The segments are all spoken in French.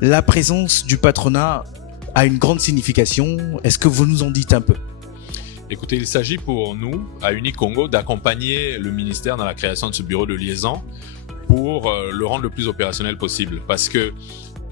La présence du patronat a une grande signification. Est-ce que vous nous en dites un peu? Écoutez, il s'agit pour nous, à Unicongo, d'accompagner le ministère dans la création de ce bureau de liaison pour le rendre le plus opérationnel possible. Parce que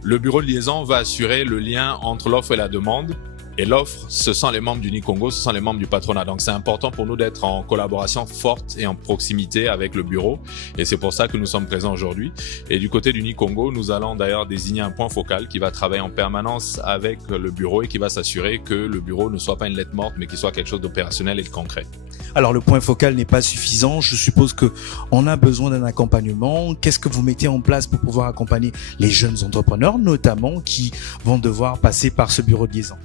le bureau de liaison va assurer le lien entre l'offre et la demande. Et l'offre, ce sont les membres d'Unicongo, ce sont les membres du patronat. Donc c'est important pour nous d'être en collaboration forte et en proximité avec le bureau. Et c'est pour ça que nous sommes présents aujourd'hui. Et du côté d'Unicongo, nous allons d'ailleurs désigner un point focal qui va travailler en permanence avec le bureau et qui va s'assurer que le bureau ne soit pas une lettre morte, mais qu'il soit quelque chose d'opérationnel et de concret. Alors le point focal n'est pas suffisant. Je suppose que on a besoin d'un accompagnement. Qu'est-ce que vous mettez en place pour pouvoir accompagner les jeunes entrepreneurs, notamment qui vont devoir passer par ce bureau de liaison?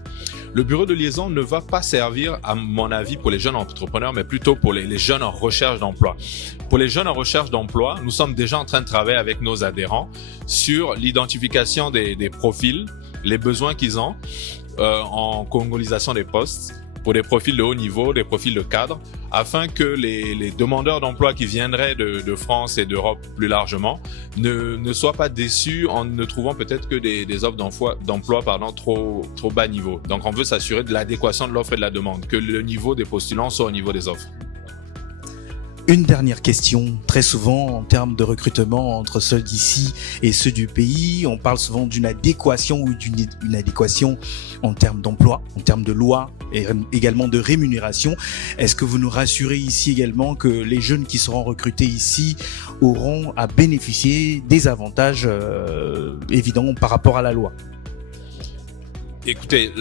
Le bureau de liaison ne va pas servir, à mon avis, pour les jeunes entrepreneurs, mais plutôt pour les jeunes en recherche d'emploi. Pour les jeunes en recherche d'emploi, nous sommes déjà en train de travailler avec nos adhérents sur l'identification des profils, les besoins qu'ils ont en congolisation des postes, pour des profils de haut niveau, des profils de cadre, afin que les demandeurs d'emploi qui viendraient de France et d'Europe plus largement ne soient pas déçus en ne trouvant peut-être que des offres d'emploi trop bas niveau. Donc on veut s'assurer de l'adéquation de l'offre et de la demande, que le niveau des postulants soit au niveau des offres. Une dernière question. Très souvent, en termes de recrutement entre ceux d'ici et ceux du pays, on parle souvent d'une adéquation ou d'une inadéquation en termes d'emploi, en termes de loi et également de rémunération. Est-ce que vous nous rassurez ici également que les jeunes qui seront recrutés ici auront à bénéficier des avantages évidents par rapport à la loi? Écoutez,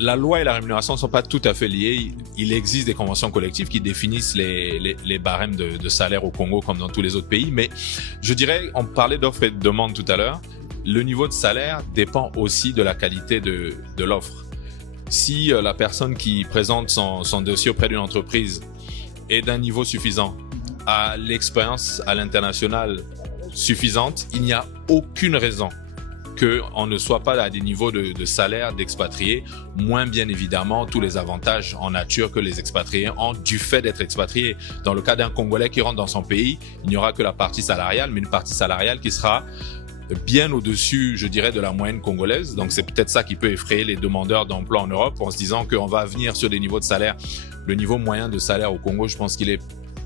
la loi et la rémunération ne sont pas tout à fait liées. Il existe des conventions collectives qui définissent les barèmes de salaire au Congo comme dans tous les autres pays. Mais je dirais, on parlait d'offres et de demande tout à l'heure, le niveau de salaire dépend aussi de la qualité de l'offre. Si la personne qui présente son dossier auprès d'une entreprise est d'un niveau suffisant, a l'expérience à l'international suffisante, il n'y a aucune raison qu'on ne soit pas à des niveaux de salaire d'expatriés, moins bien évidemment tous les avantages en nature que les expatriés ont du fait d'être expatriés. Dans le cas d'un Congolais qui rentre dans son pays, il n'y aura que la partie salariale, mais une partie salariale qui sera bien au-dessus, je dirais, de la moyenne congolaise. Donc c'est peut-être ça qui peut effrayer les demandeurs d'emploi en Europe en se disant qu'on va venir sur des niveaux de salaire. Le niveau moyen de salaire au Congo, je pense qu'il est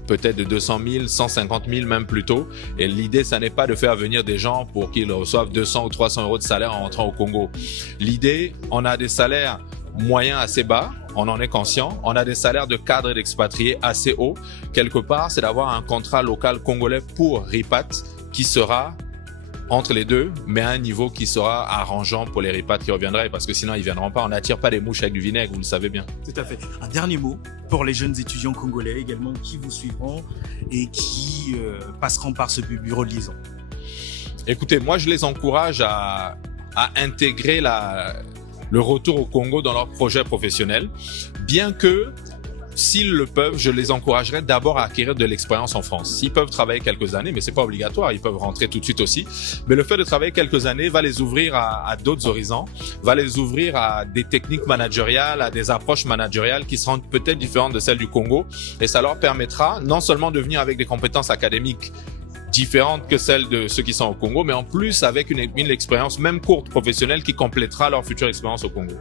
peut-être de 200 000, 150 000 même plus tôt. Et l'idée, ça n'est pas de faire venir des gens pour qu'ils reçoivent 200 ou 300 euros de salaire en rentrant au Congo. L'idée, on a des salaires moyens assez bas, on en est conscient. On a des salaires de cadres et d'expatriés assez hauts. Quelque part, c'est d'avoir un contrat local congolais pour RIPAT qui sera entre les deux, mais à un niveau qui sera arrangeant pour les RIPAT qui reviendraient, parce que sinon ils viendront pas. On n'attire pas les mouches avec du vinaigre, vous le savez bien. Tout à fait. Un dernier mot pour les jeunes étudiants congolais également qui vous suivront et qui passeront par ce bureau de liaison. Écoutez, moi je les encourage à intégrer le retour au Congo dans leur projet professionnel, bien que s'ils le peuvent, je les encouragerais d'abord à acquérir de l'expérience en France. S'ils peuvent travailler quelques années, mais c'est pas obligatoire, ils peuvent rentrer tout de suite aussi. Mais le fait de travailler quelques années va les ouvrir à d'autres horizons, va les ouvrir à des techniques managériales, à des approches managériales qui seront peut-être différentes de celles du Congo. Et ça leur permettra non seulement de venir avec des compétences académiques différentes que celles de ceux qui sont au Congo, mais en plus avec une expérience même courte professionnelle qui complétera leur future expérience au Congo.